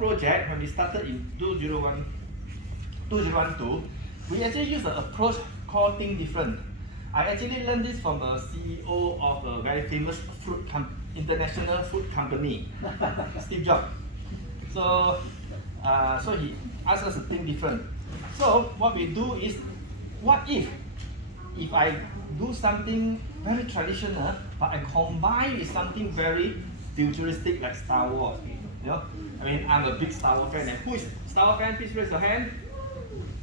project, when we started in 2012, we actually used an approach called Think Different. I actually learned this from the CEO of a very famous international food company, Steve Jobs. So he asked us to think different. So what we do is, what if I do something very traditional, but I combine with something very futuristic like Star Wars? You know, I mean, I'm a big Star Wars fan. And who is Star Wars fan? Please raise your hand.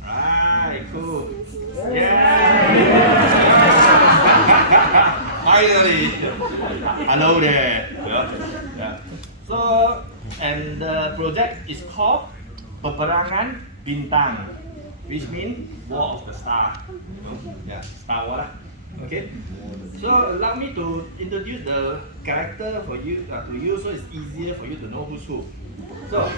Right, cool. Yeah. Finally. Hello there. Yeah. So, and the project is called PEPERANGAN BINTANG, which means War of the Star. Yeah, Star Wars. Okay. So allow me to introduce the character for you to you, so it's easier for you to know who's who. So,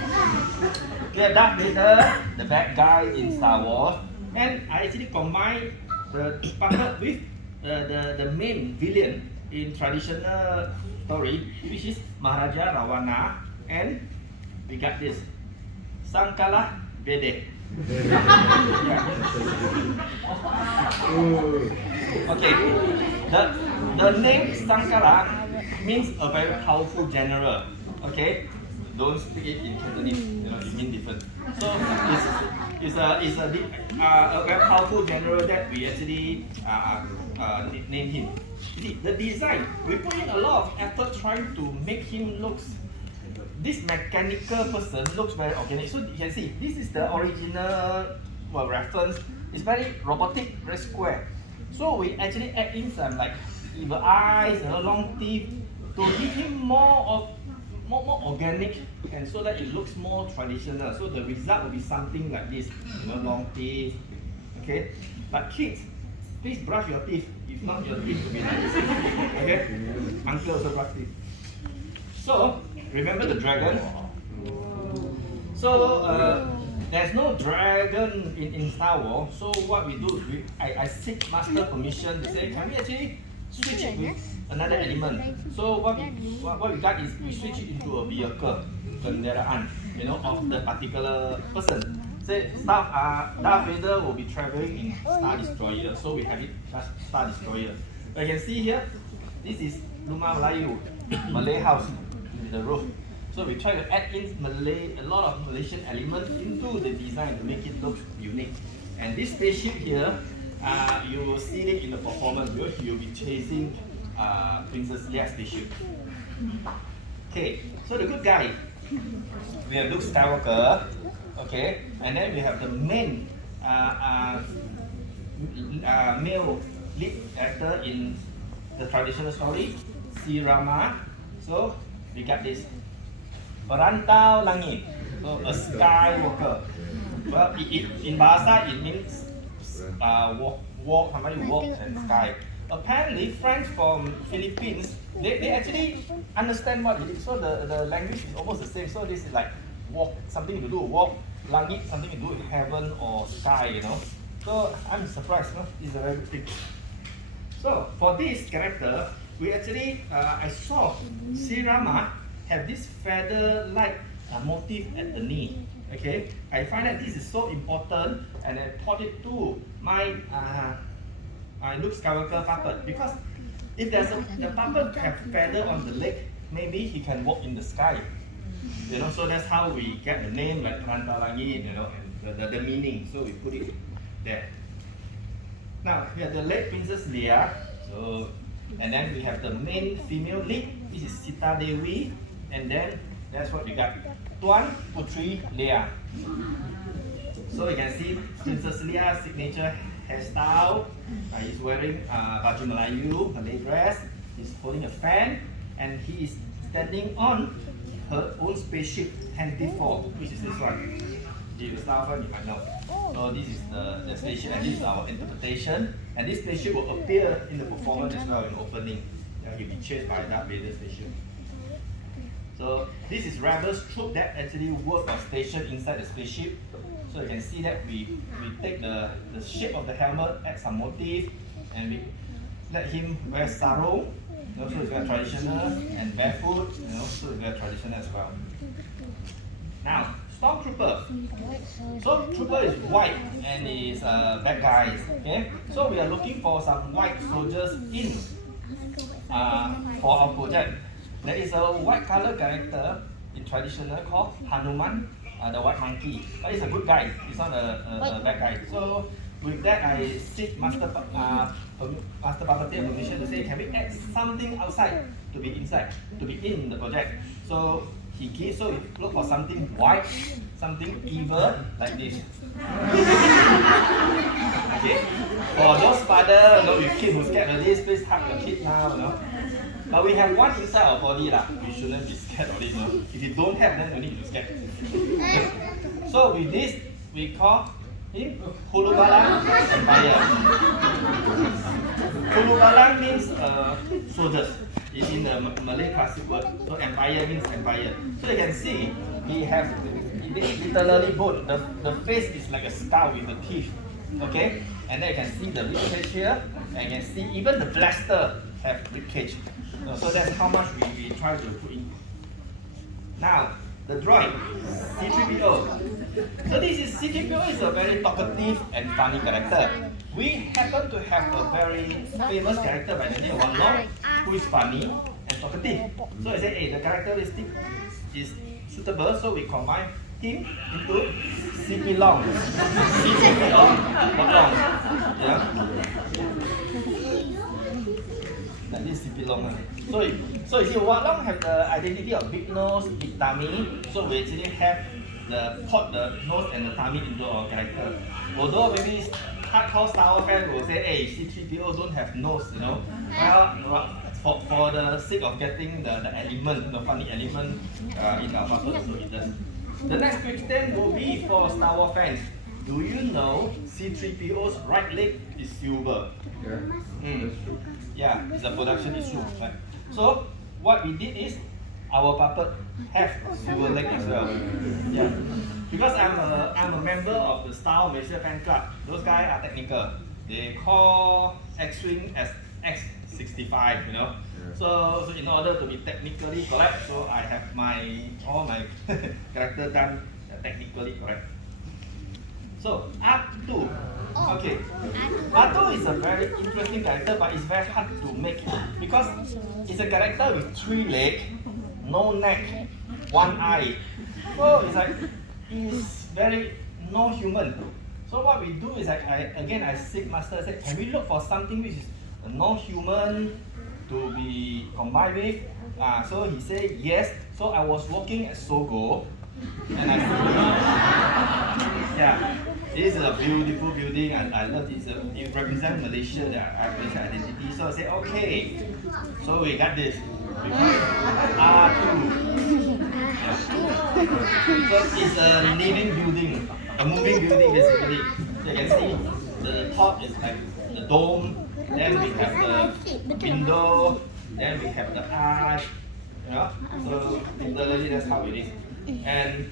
we have Darth Vader, the bad guy in Star Wars, and I actually combined the puppet with the main villain in traditional story, which is Maharaja Rawana, and we got this Sankala Vede. Okay, the name Sankara means a very powerful general. Okay, don't speak it in Cantonese. You know, it means different. So it's a very powerful general that we actually named him. You see, the design, we put in a lot of effort trying to make him looks. This mechanical person looks very organic. So you can see, this is the original reference. It's very robotic, very square. So we actually add in some like evil eyes, long teeth, to give him more organic, and so that it looks more traditional. So the result will be something like this, long teeth. Okay, but kids, please brush your teeth. If not, your teeth will be like this. Okay, uncle also brush teeth. So remember the dragon. So there's no dragon in Star Wars. So what we do is I seek master permission to say, can we actually switch it with another element? So what we got is we switch it into a vehicle, kendaraan, of the particular person. Say Darth Vader will be traveling in Star Destroyer, so we have it as Star Destroyer. You can see here, this is Rumah Melayu, Malay house with the roof. So we try to add in a lot of Malaysian elements into the design to make it look unique. And this spaceship here, you will see it in the performance because you'll be chasing Princess Leia's spaceship. Okay, so the good guy, we have Luke Skywalker, okay, and then we have the main male lead actor in the traditional story, Si Rama. So we got this Perantau Langit, so a skywalker. Well, in Bahasa it means somebody walk and sky. Apparently, friends from Philippines, they actually understand what it is. So the language is almost the same. So this is like walk, something to do with walk, langit, something to do with heaven or sky, So I'm surprised, It's a very good thing. So for this character, we actually, I saw Sirama have this feather-like motif at the knee. Okay, I find that this is so important, and I taught it to my Luke Skywalker puppet, because if the puppet have feather on the leg, maybe he can walk in the sky. So that's how we get the name like Perantau Langit, and the meaning. So we put it there. Now we have the late Princess Leia. So, and then we have the main female lead. This is Sita Dewi, and then that's what we got. Tuan Putri Leia. So you can see Princess Leia's signature hairstyle. He's wearing baju Melayu, Malay dress. He's holding a fan, and he is standing on her own spaceship, Hanty 4, which is this one. If you start from, you might know. So this is the spaceship, and this is our interpretation. And this spaceship will appear in the performance as well in the opening. He'll be chased by Darth Vader's spaceship. So this is Rebels troop that actually work or station inside the spaceship. So you can see that we take the shape of the helmet, add some motif, and we let him wear sarong. So it's very traditional, and barefoot, so it's very traditional as well. Now, So trooper is white and is bad guys. Okay, so we are looking for some white soldiers in for our project. There is a white color character in traditional called Hanuman, the white monkey. But he's a good guy. He's not a bad guy. So with that, I seek Master Puppeteer permission to say, can we add something outside to be inside, to be in the project? So he gives. So we look for something white, something evil like this. Okay. For those father, with kid who's scared of this, please hug your kid now. But we have one inside our body lah. We shouldn't be scared of it. If you don't have, then you need to be scared. So with this, we call him Hulubalang Empire. Hulubalang means soldiers. It's in the Malay classic word. So empire means empire. So you can see he have literally both. The face is like a skull with the teeth. Okay, and then you can see the ribcage here, and you can see even the blaster have ribcage. So that's how much we try to put in. Now, the droid, C3PO. So this is C3PO is a very talkative and funny character. We happen to have a very famous character by the name of Anne Wong, who is funny and talkative. So I say, hey, the characteristic is suitable, so we combine him into CP Long. C3PO, but long. Yeah. Like this CP Long. So you see, Wat Long have the identity of big nose, big tummy. So we actually have put the nose and the tummy into our character. Although maybe hardcore Star Wars fans will say, hey, C3PO don't have nose, Well, for the sake of getting the element, the funny element in our puppet, so it does. The next question will be for Star Wars fans. Do you know C3PO's right leg is silver? Yeah, that's true. Yeah, it's a production issue, right? So what we did is our puppet have silver leg as well. Yeah, because I'm a member of the Star Wars Malaysia fan club. Those guys are technical. They call X-wing as X65, So in order to be technically correct, so I have all my character done technically correct. So R2. Okay. R2 is a very interesting character, but it's very hard to make because it's a character with 3 legs, no neck, 1 eye. So it's like he's very no human. So what we do is I seek master, said, can we look for something which is no human to be combined with? So he said yes. So I was working at Sogo, and I yeah, it is a beautiful building, and I love it. It represents Malaysia, Malaysia identity. So I said okay. So we got this. We got R2. So it's a living building, a moving building basically. So you can see the top is like the dome. Then we have the window. Then we have the arch. So literally that's how it is. And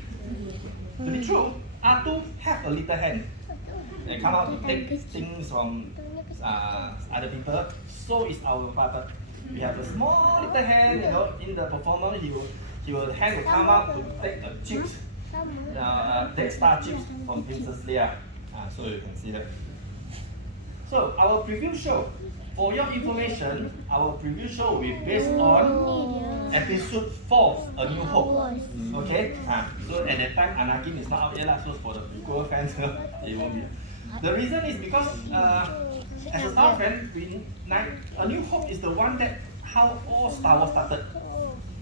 to be true, R2 have a little hand. They come out to take things from other people. So is our puppet. We have a small little hand. In the performance, hand will come out to take the chips, Death Star chips from Princess Leia. So you can see that. So our preview show. For your information, our preview show will be based on episode 4, A New Hope. Okay? So at that time, Anakin is not out yet, so for the prequel fans, it won't be. The reason is because as a Star Wars fan, A New Hope is the one that how all Star Wars started.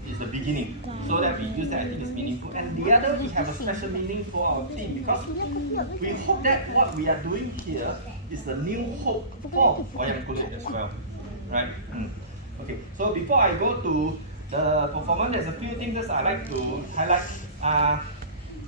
Is the beginning. So that we use that, I think is meaningful. And the other, we have a special meaning for our team because we hope that what we are doing here is the new hope for Wayang Kulit as well. Right? Okay, so before I go to the performance, there's a few things that I like to highlight.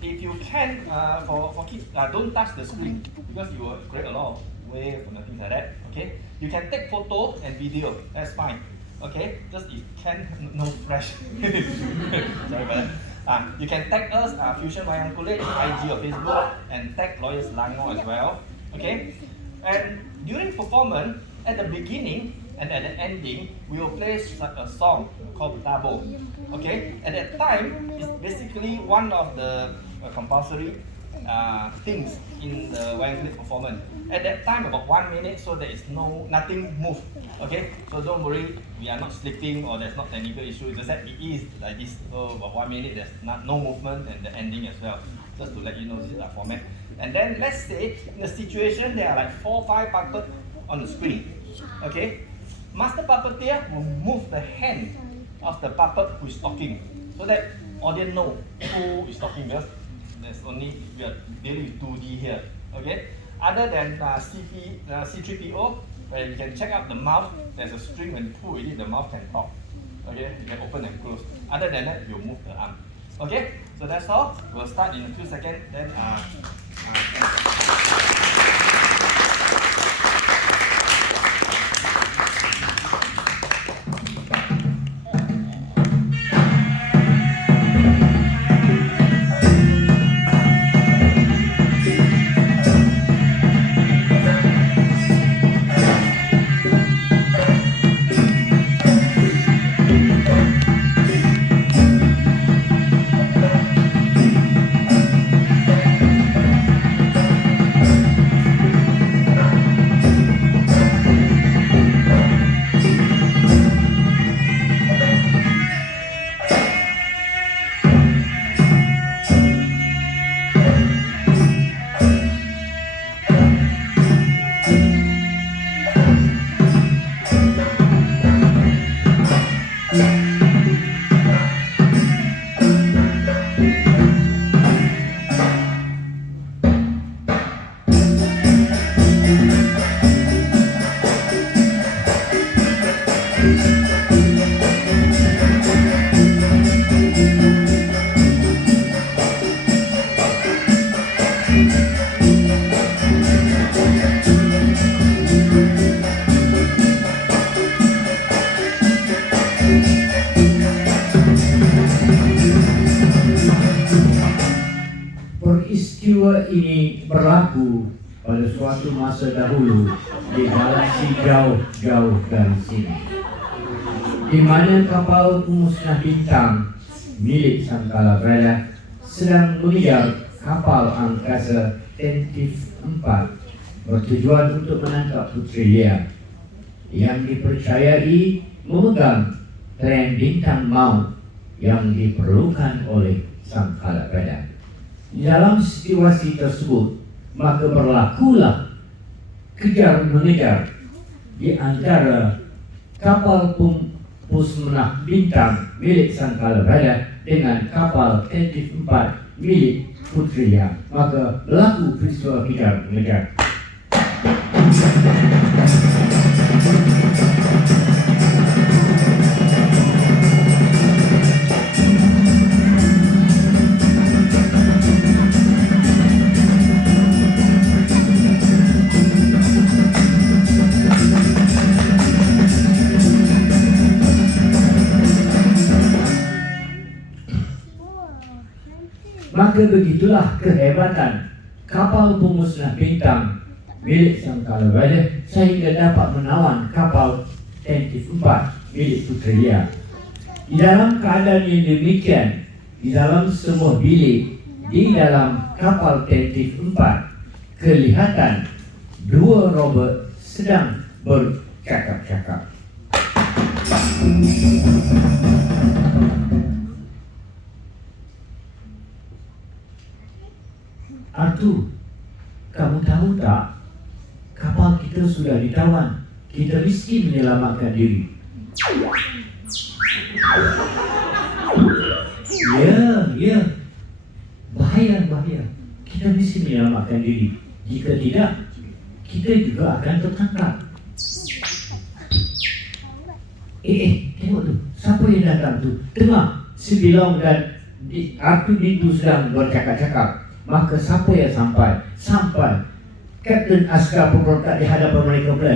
If you can, for kids, don't touch the screen because you will create a lot of wave and things like that. Okay, you can take photo and video, that's fine. Okay, just if can, no flash. Sorry about that. You can tag us, Fusion Wayang Kulit, IG or Facebook, and tag Royal Selangor as well. Okay, and during performance, at the beginning and at the ending, we will play a song called Tabo. Okay, at that time, it's basically one of the compulsory things in the wayang kulit performance. At that time, about 1 minute, so there is nothing moved. Okay, so don't worry, we are not sleeping or there's not technical issue. Just that it is like this. So about 1 minute, there's no movement and the ending as well. Just to let you know, this is our format. And then let's say in the situation there are like 4 or 5 puppets on the screen. Okay, master puppeteer will move the hand of the puppet who is talking, so that audience know who is talking, because there's only, we are dealing with 2D here. Okay, other than C3PO, where you can check out the mouth, there's a string, when you pull it, the mouth can talk. Okay, you can open and close. Other than that, you move the arm. Okay, so that's all. We'll start in a few seconds. Then peristiwa ini berlaku pada suatu masa dahulu di galaksi jauh-jauh dari sini, di mana kapal pemusnah bintang milik Sangkala Berada sedang mengejar kapal angkasa Tentif 4 bertujuan untuk menangkap Puteri Lia yang dipercayai memegang tren bintang maut yang diperlukan oleh Sangkala Berada. Di dalam situasi tersebut, maka berlakulah kejar-mengejar di antara kapal pemusnah bintang milik Sangkala Berada dengan kapal Tentif 4 milik Puteri Lia. Maka berlaku peristiwa kejar-mengejar. Maka begitulah kehebatan kapal pemusnah bintang milik Sangkala Berada sehingga dapat menawan kapal Tentif 4 milik Puteri Lia. Di dalam keadaan yang demikian, di dalam sebuah bilik di dalam kapal Tentif 4, kelihatan dua robot sedang bercakap-cakap. Artu, kamu tahu tak? Kapal kita sudah ditawan. Kita mesti menyelamatkan diri. Ya. Bahaya. Kita mesti menyelamatkan diri. Jika tidak, kita juga akan tertangkap. Tengok tu. Siapa yang datang tu? Tengah si Bilong dan Artu itu sedang bercakap-cakap. Maka siapa yang sampai? Kapten askar pemberontak di hadapan mereka pula.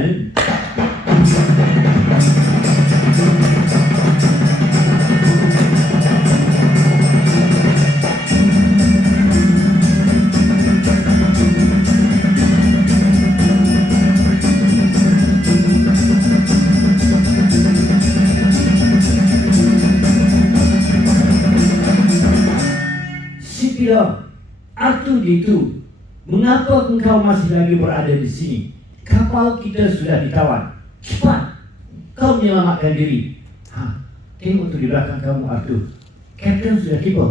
R2D2, mengapa engkau masih lagi berada di sini? Kapal kita sudah ditawan. Cepat, kau menyelamatkan diri. Tengok tu di belakang kamu, R2. Kapten sudah tiba.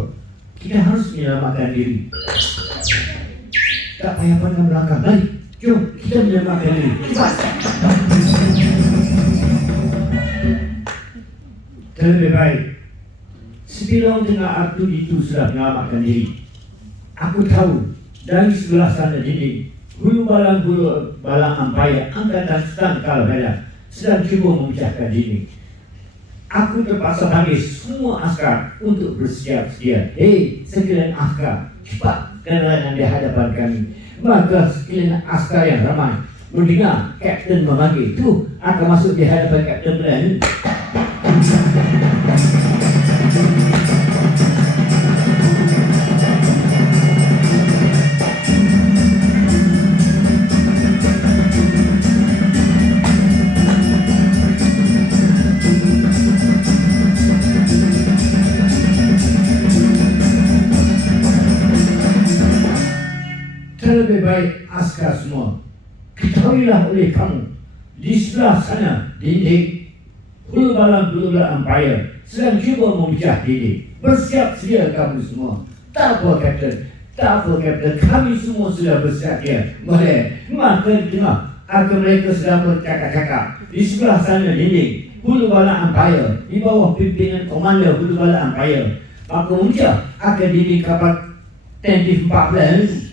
Kita harus menyelamatkan diri. Tak payah pandang belakang. Mari, jom kita menyelamatkan diri. Cepat. Terlebih baik, sebelum dengan R2D2 sudah menyelamatkan diri. Aku tahu dari sebelah sana dinding, hulu balang ampaya angkatan sedang kalah bela sedang cuba memecahkan dinding. Aku terpaksa panggil semua askar untuk bersiap sedia. Hei, sekalian askar, cepat kendaraan di hadapan kami. Maka sekalian askar yang ramai mendengar kapten memanggil, tu akan masuk di hadapan kapten Melay. Terlebih baik askar semua, ketahuilah oleh kamu, di sebelah sana dinding hulu balang ampaya sedang cuba memecah dinding. Bersiap sedia kamu semua. Tak apa kapten, tak apa kapten, kami semua sudah bersiap sedia. Boleh, maka dengar akan mereka sedang bercakap-cakap di sebelah sana dinding hulu balang ampaya di bawah pimpinan komander hulu balang ampaya. Maka memecah akan dinding kapal Tentif 14.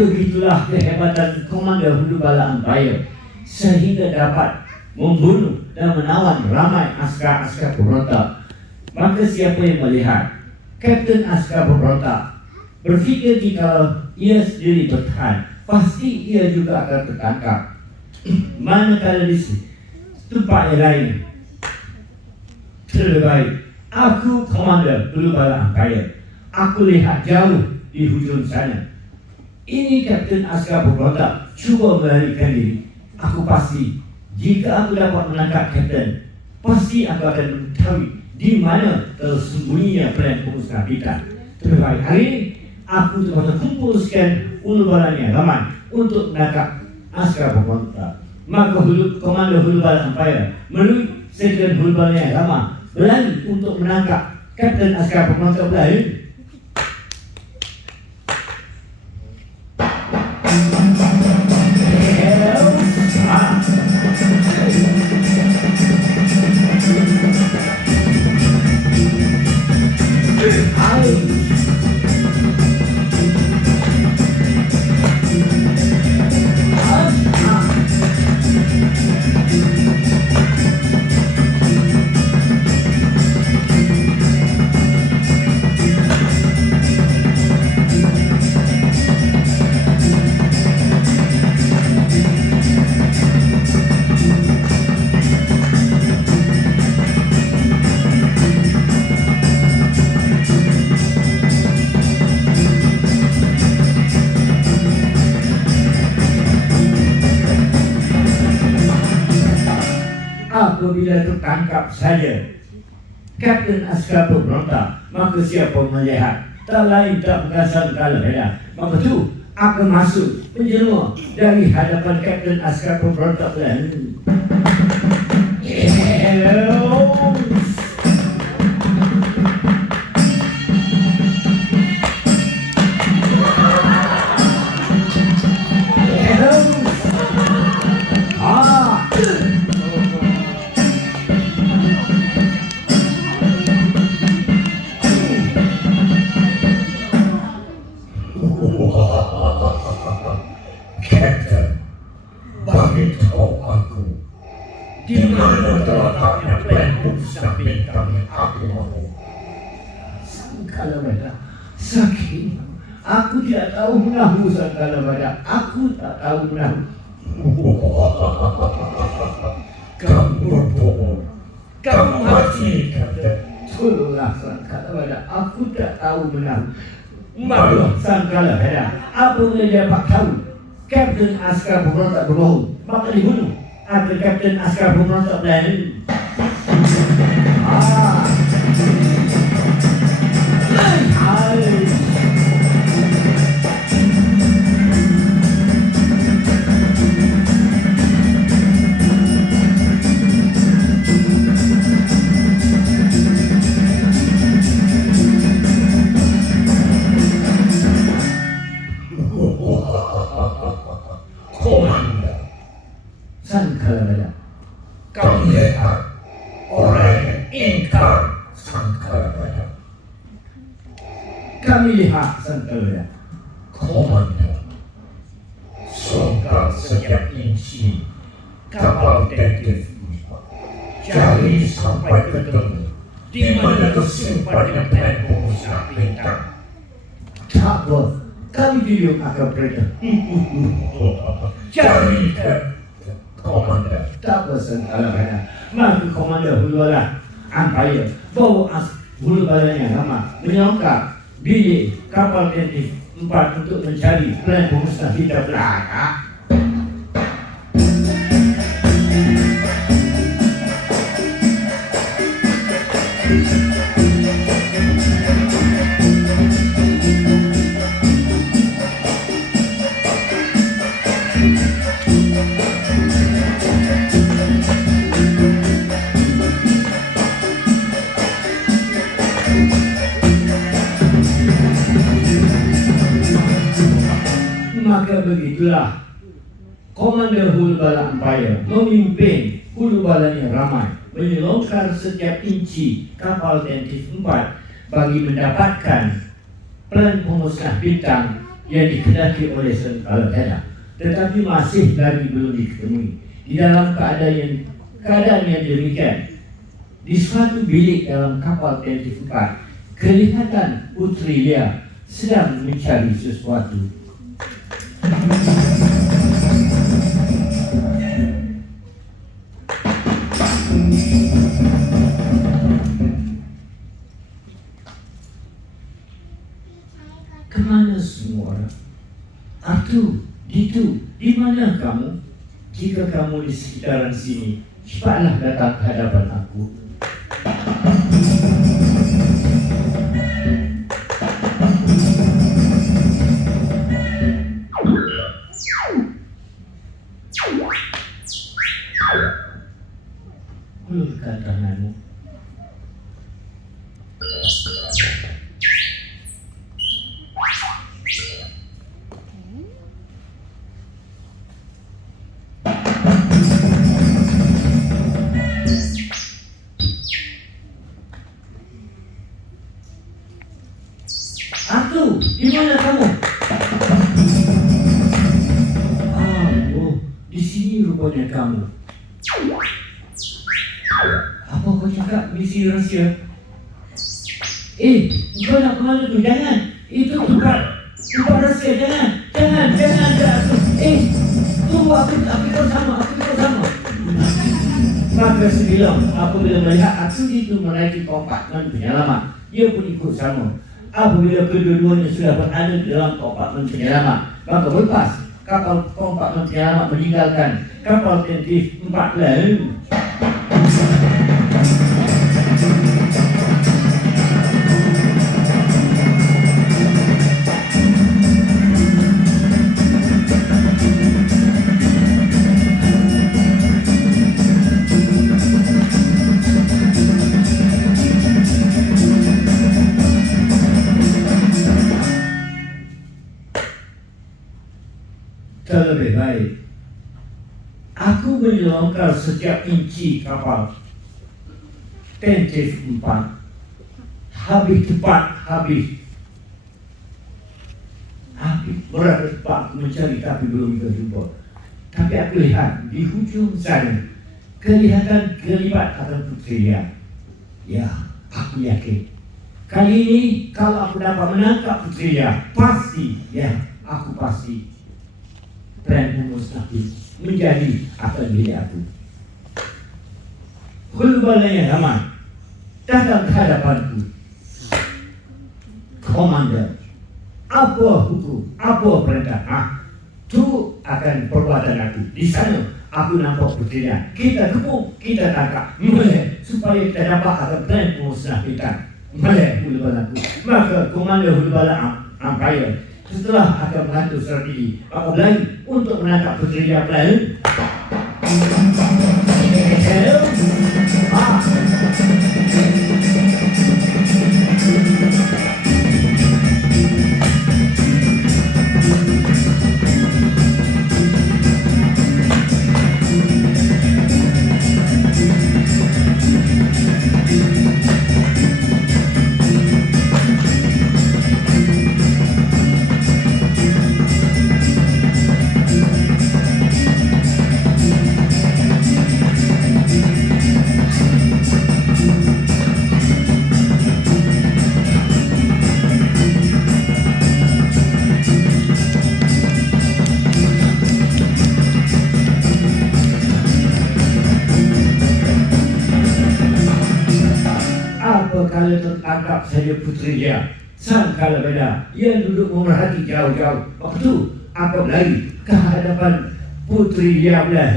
Begitulah kehebatan komander hulu balang ampaya sehingga dapat membunuh dan menawan ramai askar-askar pemberontak. Maka siapa yang melihat kapten askar pemberontak berfikir jika ia sendiri bertahan, pasti ia juga akan tertangkap. Manakala di tempat yang lain, terlebih baik aku komander hulu balang ampaya, aku lihat jauh di hujung sana. Ini kapten askar pemberontak cuba melarikan diri. Aku pasti jika aku dapat menangkap kapten, pasti aku akan mengetahui di mana tersembunyinya plan pemusnah kita. Terbaik hari ini aku terpaksa kumpulkan hulu balang yang ramai untuk menangkap askar pemberontak. Maka komander hulu balang ampaya melalui sekjen hulu balang yang ramai berlari untuk menangkap kapten askar pemberontak lain. Apabila tertangkap saja kapten askar pemberontak, maka siapa melihat tak lain tak bukan kalah bela, maka tu akan masuk menjelma dari hadapan kapten askar pemberontak lain. bintang yang aku mahu. Sangkala badak, sakit. Aku tidak tahu menahu sangkala badak. Aku tak tahu menahu. Kamu berbohong. Kamu mati kata. Tolonglah sangkala badak. Aku tak tahu menahu. Malah sangkala badak. Apa yang dia dapat tahu? Kapten askar pemberontak berbohong, maka dibunuh. Atau kapten askar pemberontak berani. Sangkala badak. Kau lihat orang yang ingkar sangkala badak. Kami lihat sangkala badak. Komandan, songkar setiap inci kapal detektif. Cari sampai ketemu di mana tersimpan dengan plan pemusnah bintang. Tak apa, kami video akan perintah. Cari komandan. Tak apa sangkala badak. Maka komandan hululah Empire bawa hulu balanya lama menyongkar bilik kapal detektif 4 untuk mencari plan pemusnah bintang belakang. Maka begitulah Komander Hulu Bala Empire memimpin hulu balanya ramai menyelongkar setiap inci kapal detektif 4 bagi mendapatkan plan pemusnah bintang yang dikendaki oleh sangkala badak, tetapi masih lagi belum diketemui. Di dalam keadaan yang demikian, di suatu bilik dalam kapal detektif 4 kelihatan Putri Lia sedang mencari sesuatu. Kemana semua orang? Atu, Ditu, di mana kamu? Jika kamu di sekitaran sini, cepatlah datang ke hadapan aku. Ulurkan tanganmu. Atu, di mana kamu? Oh, di sini rupanya kamu. Apa kau cakap misi rahsia? Kau nak kemana tu? Jangan. Itu tempat rahsia. Jangan. Tunggu aku sama. Maka sebilang apabila melihat aku itu menaiki kompartmen penyelamat, dia pun ikut sama. Apabila kedua-duanya sudah berada dalam kompartmen penyelamat, maka lepas kapal kompartmen penyelamat meninggalkan kapal detektif 4 lain. Terlebih baik, aku menyelongkar setiap inci kapal detektif 4 habis berada tepat mencari tapi belum berjumpa. Tapi aku lihat di hujung sana kelihatan kelibat akan Putri Lia. Ya, aku yakin. Kali ini kalau aku dapat menangkap putrinya, pasti, ya, aku pasti plan musnahil menjadi akan milik aku. Hulbalanya ramai datang ke hadapanku. Komander, apa hukum, apa perintah? Itu akan perbuatan aku. Di sana aku nampak putrinya. Kita kepung, kita tangkap. Melay, supaya kita dapat akan plan musnahilkan. Melay hulbala aku. Maka komander hulbala Empire setelah akan mengatur strategi maka Melay untuk menangkap putrinya plan. Kalau tertangkap saja putrinya, sangkala beda ia duduk memerhati jauh-jauh. Waktu aku lari ke hadapan putri dia belah.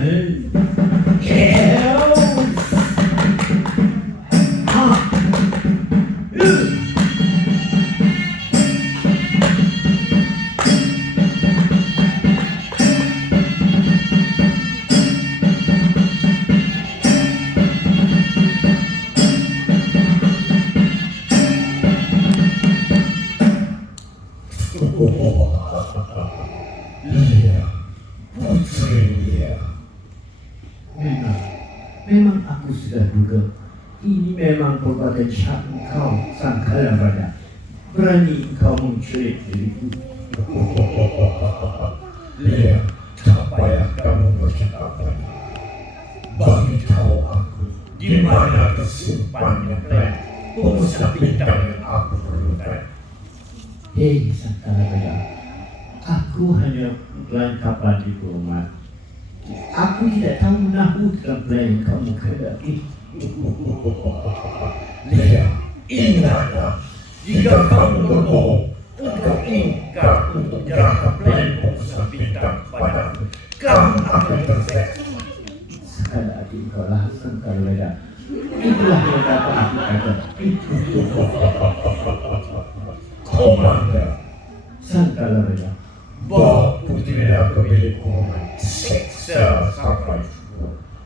Memang aku sudah duga ini memang perbuatan jahat engkau sangkala pada. Berani engkau menculik diriku. Lihat apa yang kamu bercakap tadi. Bagi tahu aku di mana tersimpannya plan pengusaha bintang yang aku perlukan. Hei sangkala pada, aku hanya kelengkapan diplomat. Aku tidak tahu menahu dalam plan yang kamu kehendaki. Lihat, ingatlah, jika kamu berbohong, engkau ingkar untuk menyerahkan plan pengusaha bintang padaku, kamu akan terseksa. Sekadar adik kau lah sangkala pada. Itulah yang dapat aku kata. Komander, Sangkala pada. bawa putri dia ke bilik kuman, seksa sampai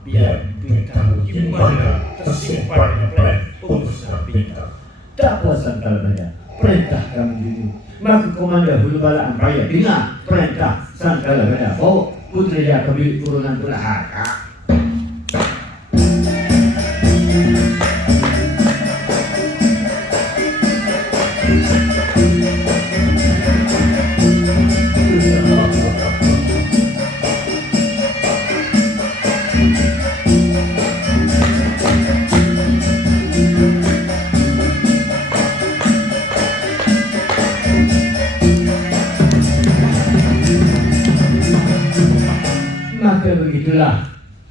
biar beritahu di mana tersimpannya plan pengusaha bintang. Tak puas sangkala pada. Perintah kami dulu. Maka komander hulbala Empire dengar perintah sangkala pada. Bawa putri dia ke bilik kurungan pulahan. Maka begitulah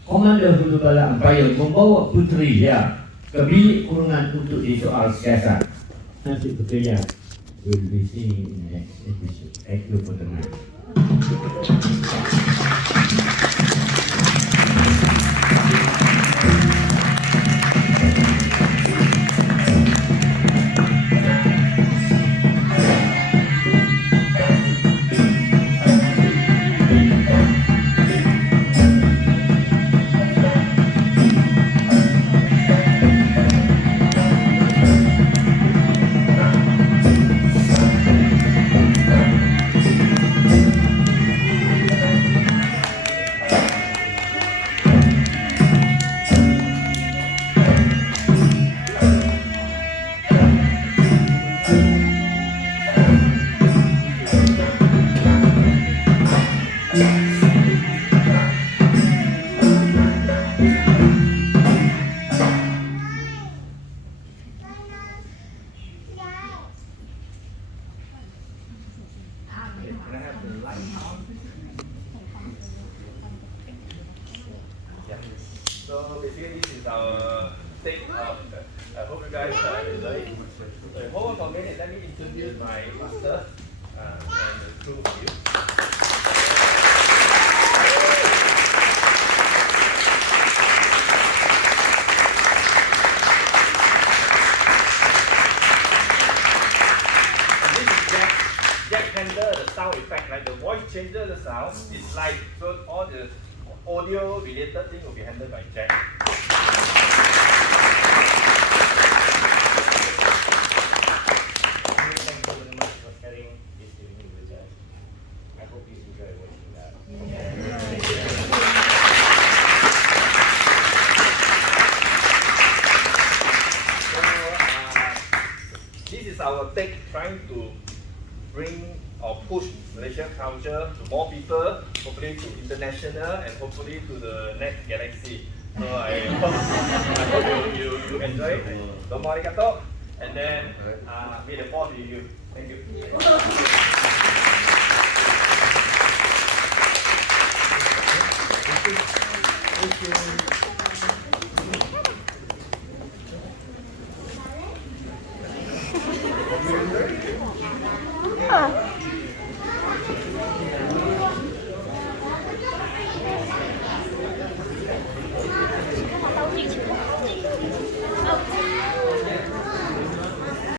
komander hulbala Empire membawa putri dia ke bilik kurungan untuk disoal siasat. Nanti putrinya will be seen in the next episode. Thank you for the night. guys enjoy it. So hold on for a minute, let me introduce my master and the crew of you. Handle the sound effect, like the voice changes the sound, it's live, so all the audio related thing will be handled by Jack. Thank you very much for sharing this evening with us. I hope you enjoy watching that. So, this is our take trying to bring or push Malaysian culture to more people, hopefully to international and hopefully to the next galaxy. So I hope you enjoy it. Domo arigato. And then may the force be with you. Thank you. Ah.